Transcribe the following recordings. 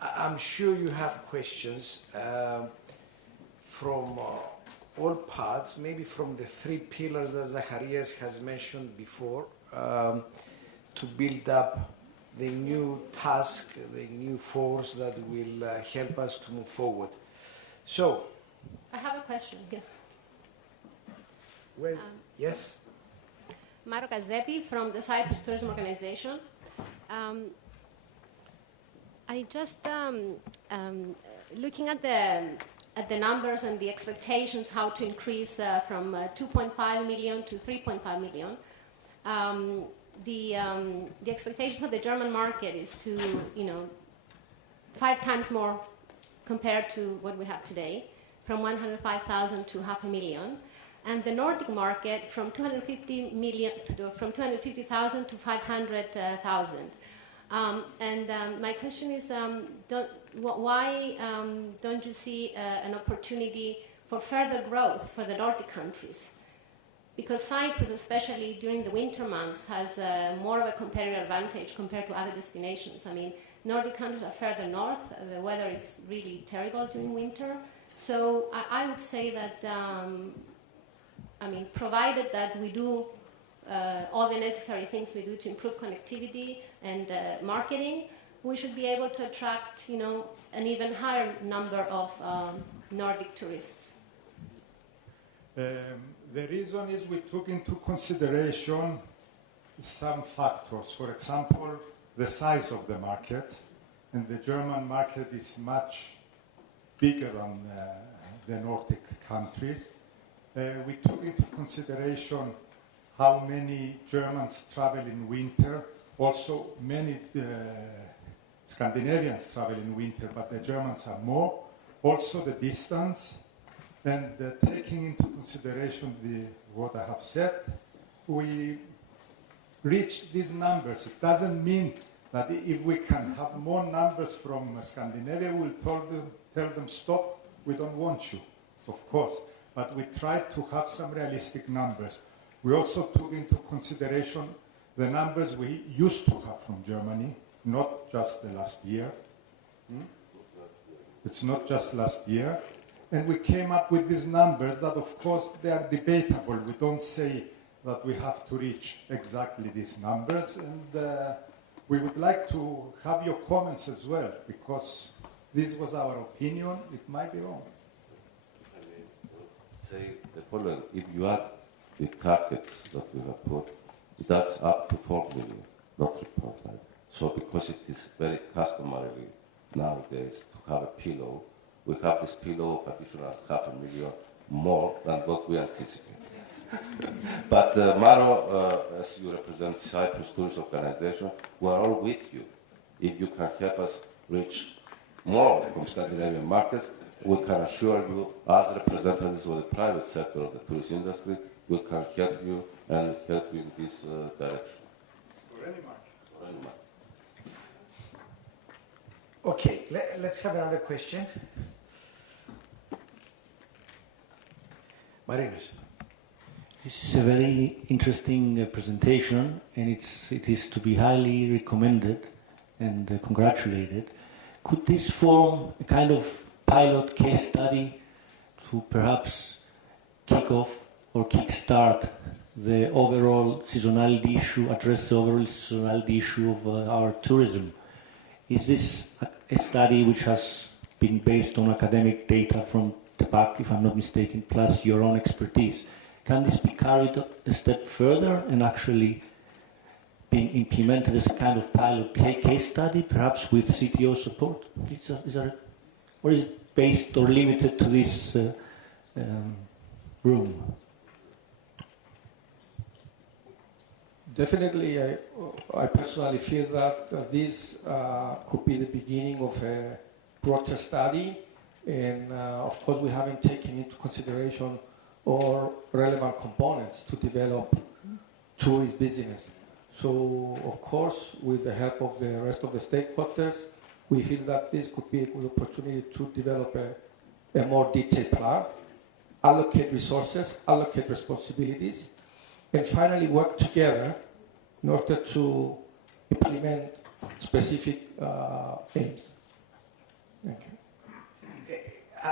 I'm sure you have questions from all parts, maybe from the three pillars that Zacharias has mentioned before, to build up the new task, the new force that will help us to move forward. So, I have a question. Well, yes? Maro Gazepi from the Cyprus Tourism Organization. I just, looking at the numbers and the expectations, how to increase from 2.5 million to 3.5 million, the expectation for the German market is to, 5 times more compared to what we have today, from 105,000 to 500,000, and the Nordic market from 250,000 to 500,000. My question is, why don't you see an opportunity for further growth for the Nordic countries? Because Cyprus, especially during the winter months, has more of a competitive advantage compared to other destinations. I mean, Nordic countries are further north. The weather is really terrible during winter. So I would say that, provided that we do all the necessary things we do to improve connectivity and marketing, we should be able to attract, an even higher number of Nordic tourists. The reason is we took into consideration some factors. For example, the size of the market, and the German market is much bigger than the Nordic countries. We took into consideration how many Germans travel in winter. Also, many Scandinavians travel in winter, but the Germans are more. Also, the distance. And taking into consideration what I have said, we reached these numbers. It doesn't mean that if we can have more numbers from Scandinavia, we'll tell them, stop, we don't want you, of course. But we tried to have some realistic numbers. We also took into consideration the numbers we used to have from Germany, not just the last year. It's not just last year. And we came up with these numbers that, of course, they are debatable. We don't say that we have to reach exactly these numbers. And we would like to have your comments as well, because this was our opinion. It might be wrong. I mean, say the following. If you add the targets that we have put, it adds up to 4 million, not 3.5. So because it is very customary nowadays to have a pillow, we have this pillow of additional 500,000 more than what we anticipate. But Maro, as you represent Cyprus Tourist Organization, we are all with you. If you can help us reach more from Scandinavian markets, we can assure you, as representatives of the private sector of the tourist industry, we can help you and help you in this direction. For any market. For any market. Okay, let's have another question. Marinos. This is a very interesting presentation, and it is to be highly recommended and congratulated. Could this form a kind of pilot case study to perhaps kick off or kickstart the overall seasonality issue, address the overall seasonality issue of our tourism? Is this a study which has been based on academic data from the back, if I'm not mistaken, plus your own expertise? Can this be carried a step further and actually being implemented as a kind of pilot case study, perhaps with CTO support? Or is it based or limited to this room? Definitely, I personally feel that this could be the beginning of a broader study. And of course, we haven't taken into consideration all relevant components to develop tourist business. So, of course, with the help of the rest of the stakeholders, we feel that this could be a good opportunity to develop a more detailed plan, allocate resources, allocate responsibilities, and finally work together in order to implement specific aims. Thank you.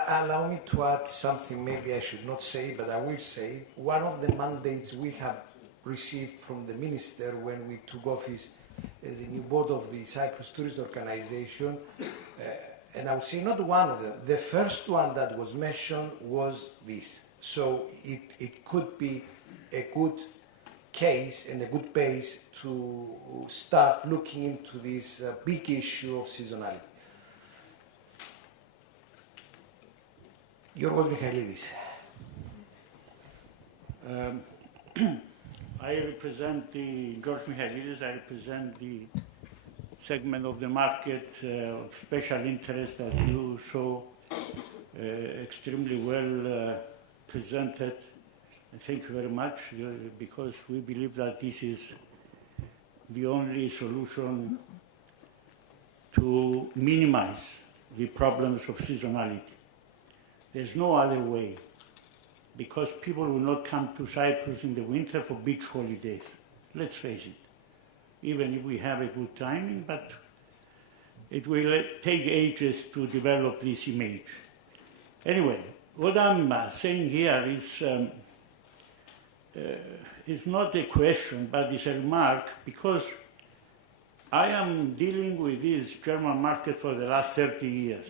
Allow me to add something maybe I should not say, but I will say. One of the mandates we have received from the minister when we took office as a new board of the Cyprus Tourist Organization, and I would say not one of them, the first one that was mentioned was this. So it could be a good case and a good base to start looking into this big issue of seasonality. Yorgos Michailidis. I represent George Michailidis. I represent the segment of the market of special interest that you so extremely well presented. Thank you very much, because we believe that this is the only solution to minimize the problems of seasonality. There's no other way, because people will not come to Cyprus in the winter for beach holidays. Let's face it. Even if we have a good timing, but it will take ages to develop this image. Anyway, what I'm saying here is not a question, but it's a remark, because I am dealing with this German market for the last 30 years.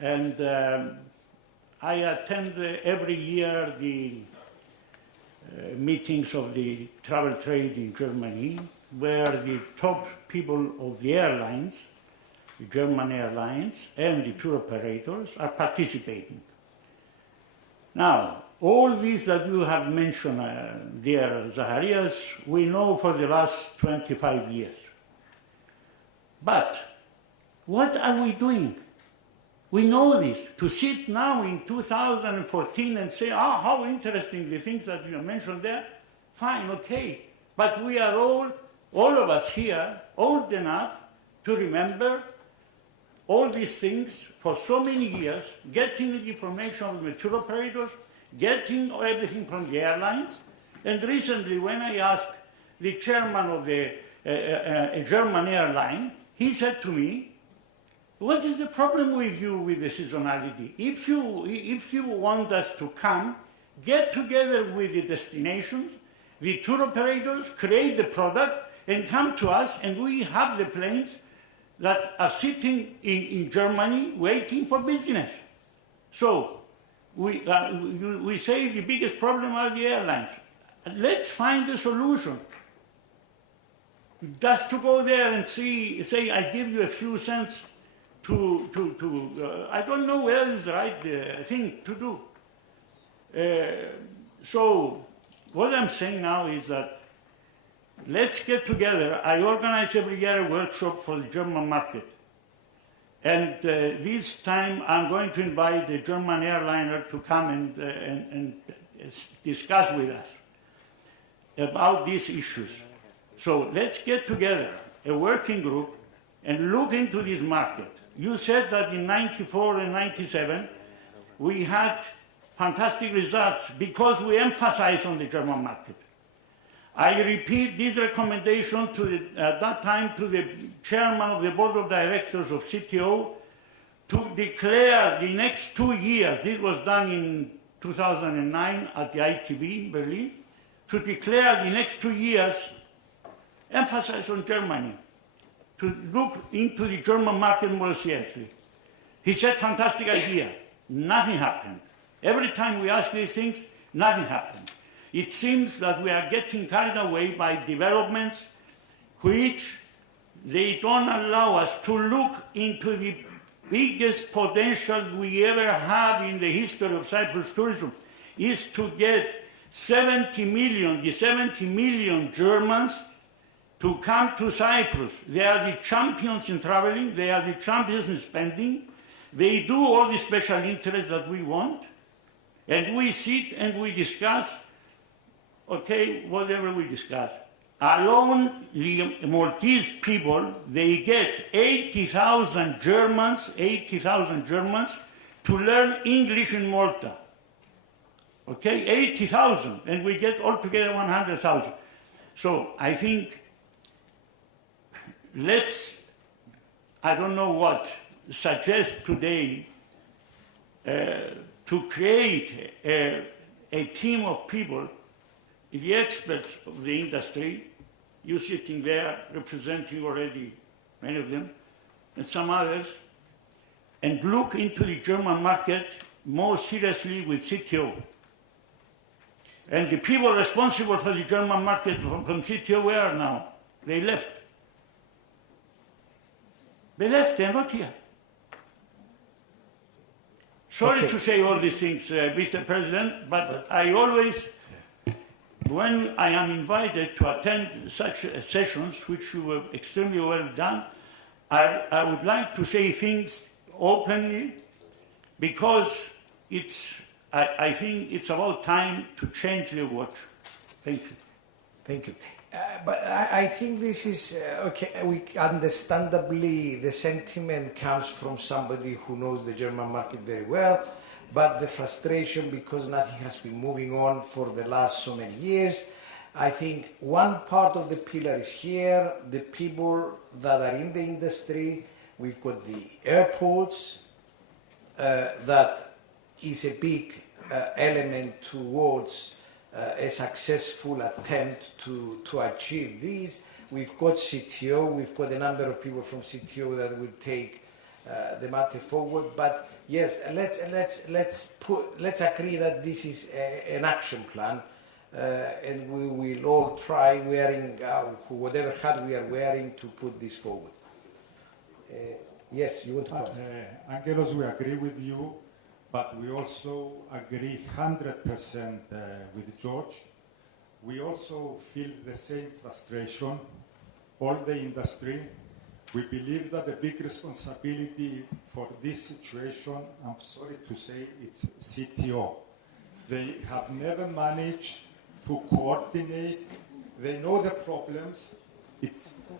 And I attend every year the meetings of the travel trade in Germany, where the top people of the airlines, the German airlines, and the tour operators are participating. Now, all these that you have mentioned, dear Zacharias, we know for the last 25 years. But what are we doing? We know this. To sit now in 2014 and say, oh, how interesting the things that you mentioned there, fine, okay. But we are all of us here, old enough to remember all these things for so many years, getting the information from the tour operators, getting everything from the airlines. And recently, when I asked the chairman of a German airline, he said to me, what is the problem with you with the seasonality? If you want us to come, get together with the destinations, the tour operators, create the product, and come to us, and we have the planes that are sitting in Germany waiting for business. So we say the biggest problem are the airlines. Let's find a solution. Just to go there and say, I give you a few cents I don't know where is the right thing to do. So what I'm saying now is that let's get together. I organize every year a workshop for the German market. And this time I'm going to invite the German airliner to come and discuss with us about these issues. So let's get together a working group and look into this market. You said that in 94 and 97 we had fantastic results because we emphasized on the German market. I repeat this recommendation at that time to the chairman of the board of directors of CTO to declare the next 2 years, this was done in 2009 at the ITB in Berlin, to declare the next 2 years emphasize on Germany, to look into the German market more seriously. He said, fantastic idea. Nothing happened. Every time we ask these things, nothing happened. It seems that we are getting carried away by developments which they don't allow us to look into the biggest potential we ever have in the history of Cyprus tourism, is to get 70 million Germans to come to Cyprus. They are the champions in traveling, they are the champions in spending, they do all the special interests that we want, and we sit and we discuss, okay, whatever we discuss. Alone, the Maltese people, they get 80,000 Germans to learn English in Malta. Okay, 80,000, and we get altogether 100,000. So I think I don't know what suggest today to create a team of people, the experts of the industry, you sitting there representing already many of them, and some others, and look into the German market more seriously with CTO. And the people responsible for the German market from CTO, where are now? They left. They left, they're not here. Sorry to say all these things, Mr. President, but I always, when I am invited to attend such sessions, which you were extremely well done, I would like to say things openly, because I think it's about time to change the watch. Thank you. Thank you. But I think this is, okay, understandably the sentiment comes from somebody who knows the German market very well, but the frustration because nothing has been moving on for the last so many years. I think one part of the pillar is here, the people that are in the industry. We've got the airports, that is a big element towards a successful attempt to achieve these. We've got CTO, we've got a number of people from CTO that will take the matter forward. But yes, let's agree that this is an action plan, and we will all try wearing whatever hat we are wearing to put this forward. Yes, you want to comment? Angelos, we agree with you. But we also agree 100% with George. We also feel the same frustration, all the industry. We believe that the big responsibility for this situation, I'm sorry to say, it's CTO. They have never managed to coordinate. They know the problems.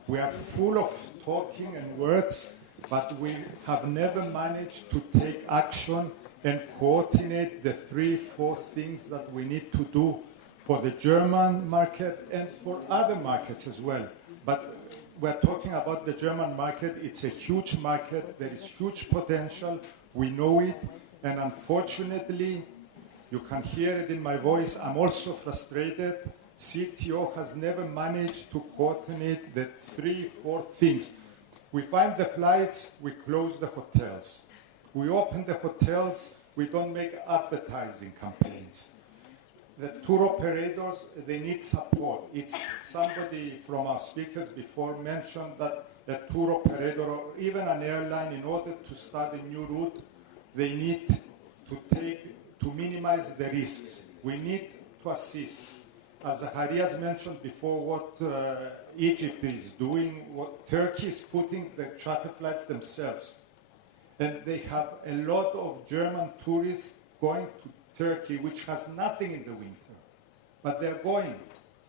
We are full of talking and words, but we have never managed to take action and coordinate the 3-4 things that we need to do for the German market and for other markets as well. But we're talking about the German market. It's a huge market. There is huge potential. We know it. And unfortunately, you can hear it in my voice, I'm also frustrated. CTO has never managed to coordinate the 3-4 things. We find the flights, we close the hotels. We open the hotels, we don't make advertising campaigns. The tour operators, they need support. It's somebody from our speakers before mentioned that a tour operator or even an airline, in order to start a new route, they need to minimize the risks. We need to assist. As Zacharias mentioned before, what Egypt is doing, what Turkey is putting the charter flights themselves. And they have a lot of German tourists going to Turkey, which has nothing in the winter. But they're going.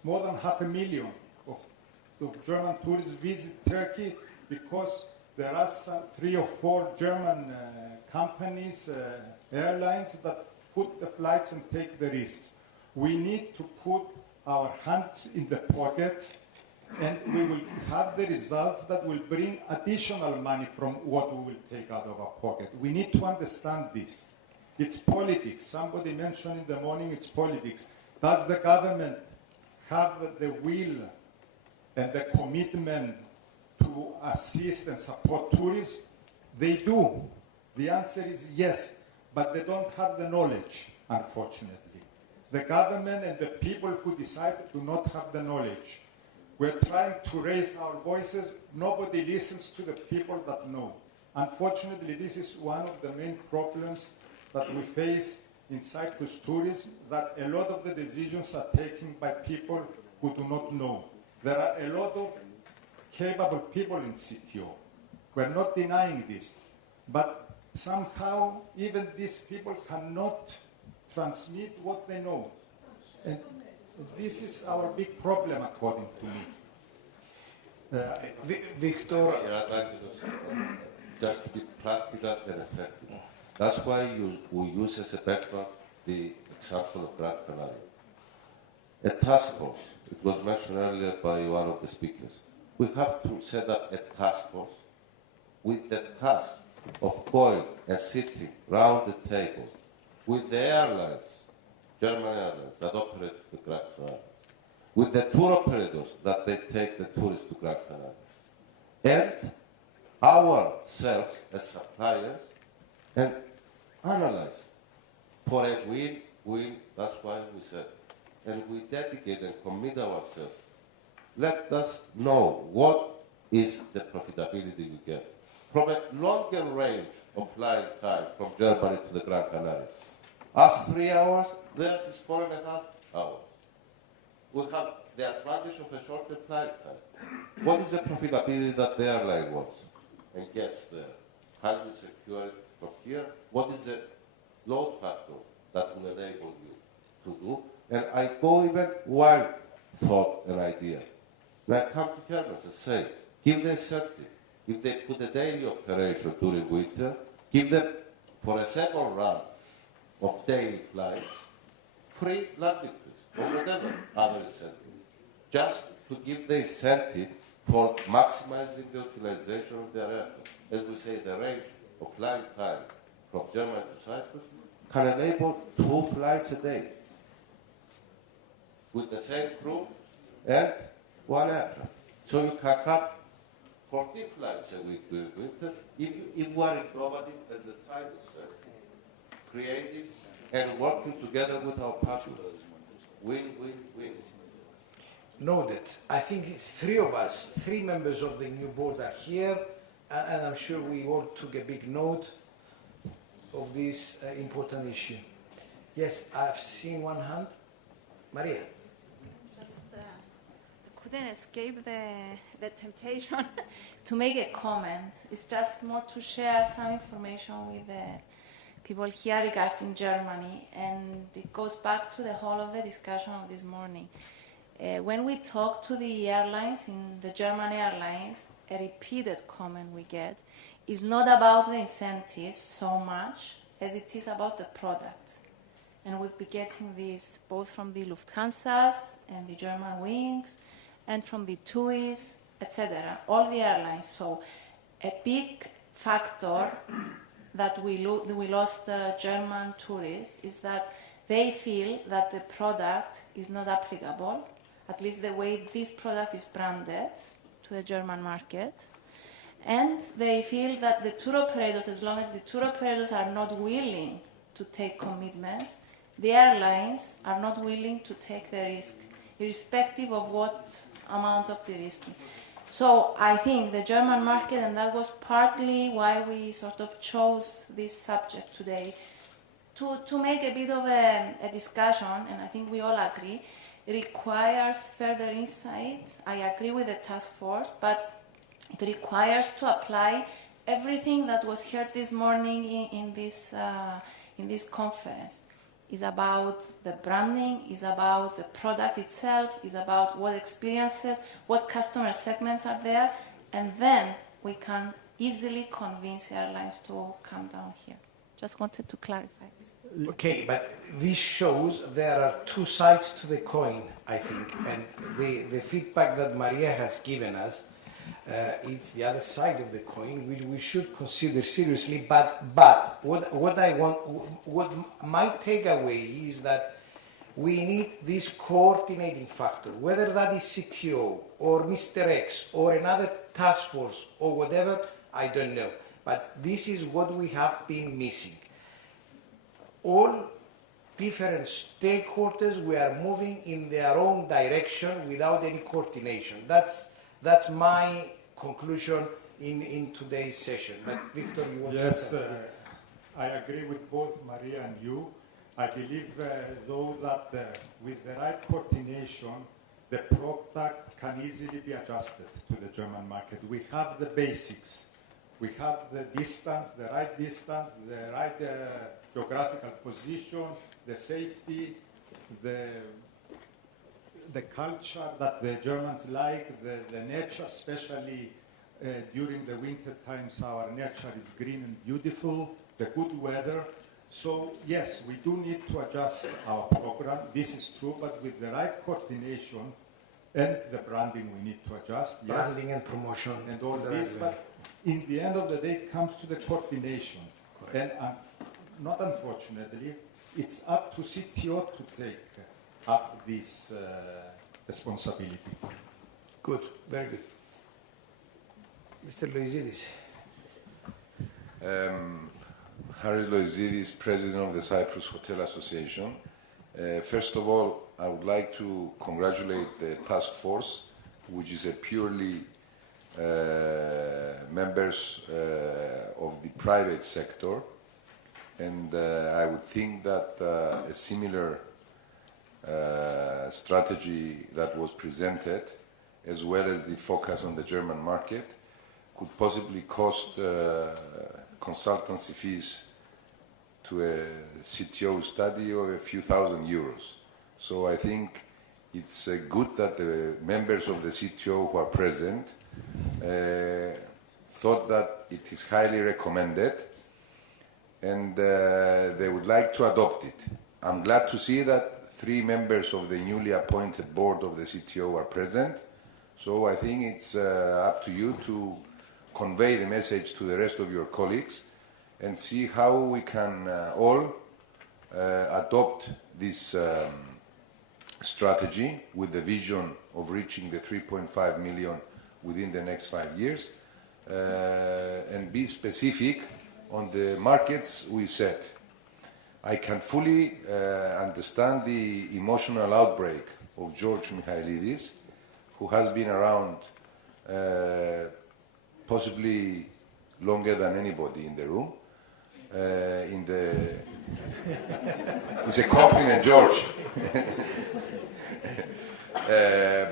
More than 500,000 of German tourists visit Turkey because there are some 3 or 4 German companies, airlines, that put the flights and take the risks. We need to put our hands in the pockets, and we will have the results that will bring additional money from what we will take out of our pocket. We need to understand this. It's politics. Somebody mentioned in the morning it's politics. Does the government have the will and the commitment to assist and support tourism? They do. The answer is yes, but they don't have the knowledge, unfortunately. The government and the people who decide do not have the knowledge. We're trying to raise our voices. Nobody listens to the people that know. Unfortunately, this is one of the main problems that we face in Cyprus tourism, that a lot of the decisions are taken by people who do not know. There are a lot of capable people in CTO. We're not denying this. But somehow, even these people cannot transmit what they know. And this is our big problem, according to me. Victor, just to be practical and effective. That's why we use as a background the example of Gran Canaria. A task force, it was mentioned earlier by one of the speakers. We have to set up a task force with the task of going and sitting round the table with the airlines, German airlines that operate the Gran Canaria, with the tour operators that they take the tourists to Gran Canaria, and ourselves as suppliers, and analyze for a win-win. That's why we said, and we dedicate and commit ourselves. Let us know what is the profitability we get from a longer range of flying time from Germany to the Gran Canaria. Us 3 hours, theirs is 4.5 hours. We have the advantage of a shorter flight time. What is the profitability that the airline wants and gets there? How do you secure it from here? What is the load factor that will enable you to do? And I go even wild thought and idea. And I come to Hermes and say, give the incentive. If they put a daily operation during winter, give them for a second run of daily flights, free landing fees, or whatever other incentive. Just to give the incentive for maximizing the utilization of their aircraft. As we say, the range of flying time from Germany to Cyprus can enable 2 flights a day with the same crew and 1 aircraft. So you can have 14 flights a week during winter if we are innovative as the title says, creative and working together with our partners. Win-win-win. Noted. I think it's 3 of us, 3 members of the new board are here, and I'm sure we all took a big note of this important issue. Yes, I've seen one hand. Maria. Couldn't escape the temptation to make a comment. It's just more to share some information with the people here regarding Germany, and it goes back to the whole of the discussion of this morning. When we talk to the airlines, in the German airlines, a repeated comment we get is not about the incentives so much as it is about the product. And we've been getting this both from the Lufthansa's and the German wings, and from the TUI's, etc., all the airlines. So a big factor that we lost German tourists is that they feel that the product is not applicable, at least the way this product is branded, to the German market. And they feel that the tour operators, as long as the tour operators are not willing to take commitments, the airlines are not willing to take the risk, irrespective of what amount of the risk. So I think the German market, and that was partly why we sort of chose this subject today, to make a bit of a discussion, and I think we all agree, requires further insight. I agree with the task force, but it requires to apply everything that was heard this morning in this conference. Is about the branding, is about the product itself, is about what experiences, what customer segments are there, and then we can easily convince airlines to come down here. Just wanted to clarify this. Okay, but this shows there are 2 sides to the coin, I think, and the feedback that Maria has given us, it's the other side of the coin, which we should consider seriously. But what my takeaway is that we need this coordinating factor, whether that is CTO or Mr. X or another task force or whatever, I don't know. But this is what we have been missing. All different stakeholders were moving in their own direction without any coordination. That's my conclusion in today's session. But Victor, you want to say? Yes, I agree with both Maria and you. I believe, though, that with the right coordination, the product can easily be adjusted to the German market. We have the basics. We have the distance, the right geographical position, the safety, the culture that the Germans like, the nature, especially during the winter times, our nature is green and beautiful, the good weather. So yes, we do need to adjust our program. This is true, but with the right coordination, And the branding we need to adjust, yes. Branding and promotion. And all this, but in the end of the day, it comes to the coordination. Correct. And not unfortunately, it's up to CTO to take up this responsibility. Good, very good. Mr. Loizidis. Haris Loizidis, President of the Cyprus Hotel Association. First of all, I would like to congratulate the task force, which is a purely members of the private sector. And I would think that a similar strategy that was presented, as well as the focus on the German market, could possibly cost consultancy fees to a CTO study of a few thousand euros. So I think it's good that the members of the CTO who are present thought that it is highly recommended and they would like to adopt it. I'm glad to see that 3 members of the newly appointed board of the CTO are present. So I think it's up to you to convey the message to the rest of your colleagues and see how we can all adopt this strategy with the vision of reaching the 3.5 million within the next 5 years and be specific on the markets we set. I can fully understand the emotional outbreak of George Michailidis, who has been around possibly longer than anybody in the room. It's a compliment, George.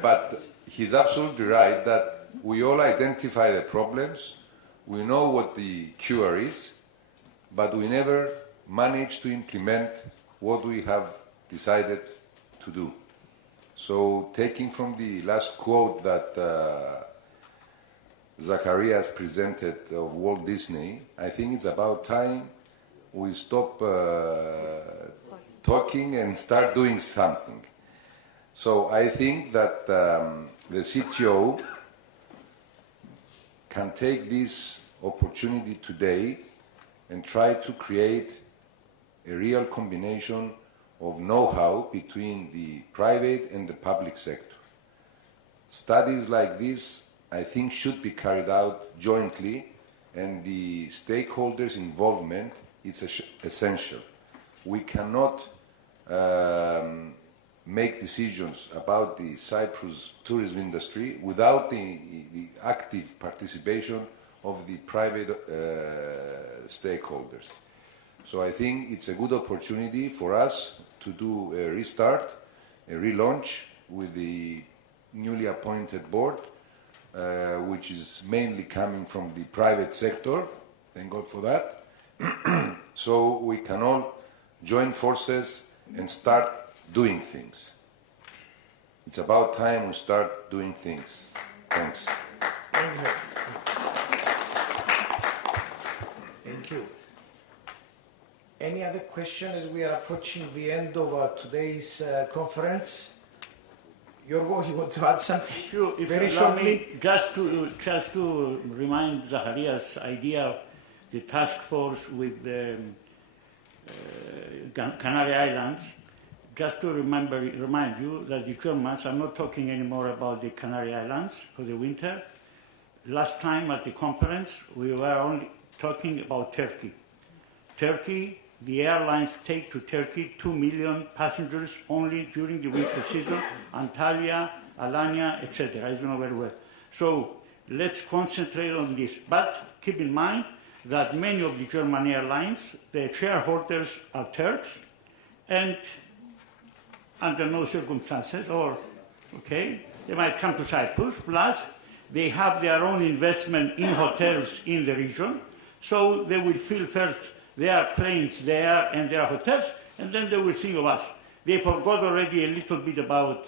But he's absolutely right that we all identify the problems, we know what the cure is, but we never manage to implement what we have decided to do. So taking from the last quote that Zacharias presented of Walt Disney, I think it's about time we stop talking and start doing something. So I think that the CTO can take this opportunity today and try to create a real combination of know-how between the private and the public sector. Studies like this, I think, should be carried out jointly, and the stakeholders' involvement is essential. We cannot make decisions about the Cyprus tourism industry without the active participation of the private stakeholders. So I think it's a good opportunity for us to do a restart, a relaunch with the newly appointed board, which is mainly coming from the private sector, thank God for that, so we can all join forces and start doing things. It's about time we start doing things. Thanks. Thank you. Thank you. Any other question as we are approaching the end of today's conference? Yorgo, you want to add something? Very shortly? Just to remind Zacharias' idea, the task force with the Canary Islands, just to remind you that the Germans are not talking anymore about the Canary Islands for the winter. Last time at the conference, we were only talking about Turkey. Turkey, the airlines take to Turkey 2 million passengers only during the winter season, Antalya, Alanya, etc., as you know very well. So let's concentrate on this. But keep in mind that many of the German airlines, the shareholders are Turks, and under no circumstances, they might come to Cyprus, plus they have their own investment in hotels in the region, so they will fill first their planes there and their hotels, and then they will think of us. They forgot already a little bit about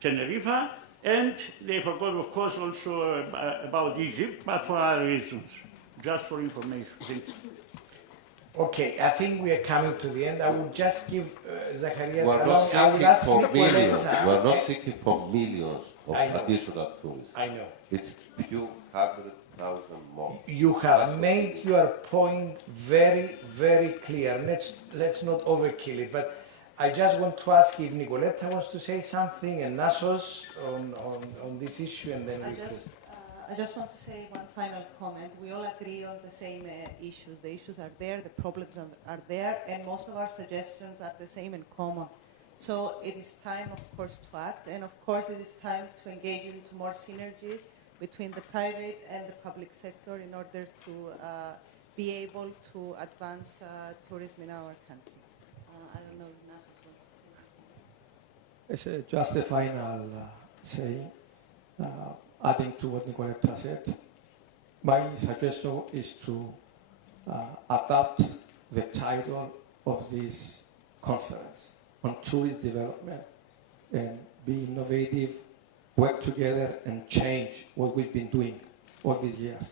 Tenerife, and they forgot, of course, also about Egypt, but for other reasons, just for information. Thank you. Okay, I think we are coming to the end. I will just give Zacharias. We are not seeking for millions. We are not seeking for millions. of I know. additional tourists. I know. It's few 100,000 more. You have made your point very, very clear. Let's not overkill it. But I just want to ask if Nicoletta wants to say something and Nasos on this issue, and then I just want to say one final comment. We all agree on the same issues. The issues are there, the problems are there, and most of our suggestions are the same and common. So it is time, of course, to act, and of course it is time to engage into more synergies between the private and the public sector in order to be able to advance tourism in our country. I don't know if Nasos wants to say anything. It's just a final saying. Adding to what Nicoletta said, my suggestion is to adapt the title of this conference on tourist development and be innovative, work together and change what we've been doing all these years.